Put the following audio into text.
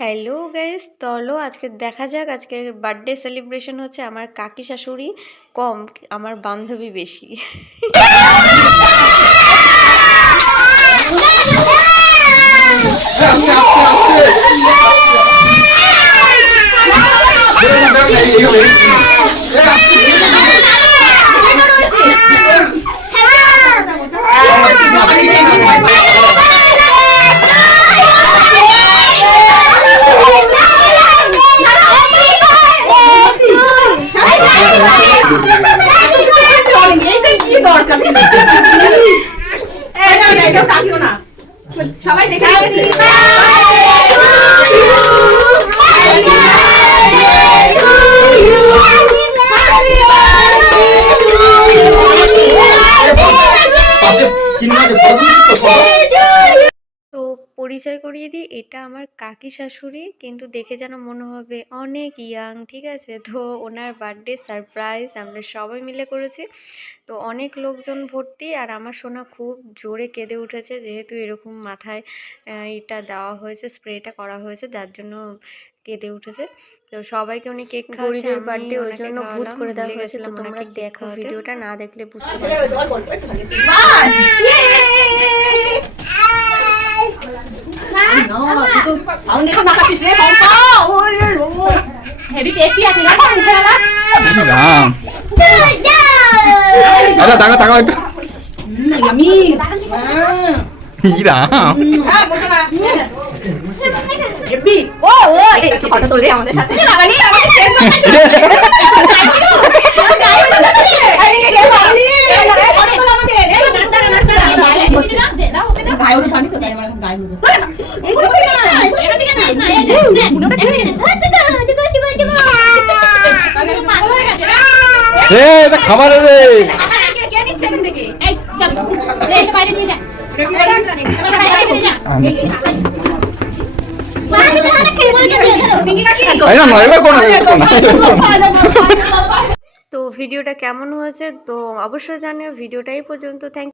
Hello guys, চলো আজকে দেখা যাক। আজকের বার্থডে সেলিব্রেশন হচ্ছে আমার কাকি শাশুড়ি কম, আমার বান্ধবী বেশি। সবাই দেখে তো পরিচয় করিয়ে দিই, এটা আমার কাকি শাশুড়ি, কিন্তু দেখে যেন মনে হবে অনেক ইয়াং, ঠিক আছে? তো ওনার বার্থডে সারপ্রাইজ আমরা সবাই মিলে করেছি। তো অনেক লোকজন ভর্তি, আর আমার সোনা খুব জোরে কেঁদে উঠেছে, যেহেতু এরকম মাথায় এটা দেওয়া হয়েছে, স্প্রেটা করা হয়েছে, যার জন্য কেঁদে উঠেছে। তো সবাইকে উনি কেক খাওয়াচ্ছে, গরিবের বার্থডে ওই জন্য ভূত করে দেওয়া হয়েছে। তো তোমরা দেখো, ভিডিওটা না দেখলে বুঝতে খাবার রে তো ভিডিওটা কেমন হয়েছে তো অবশ্যই জানিও। ভিডিওটা এই পর্যন্ত। থ্যাংক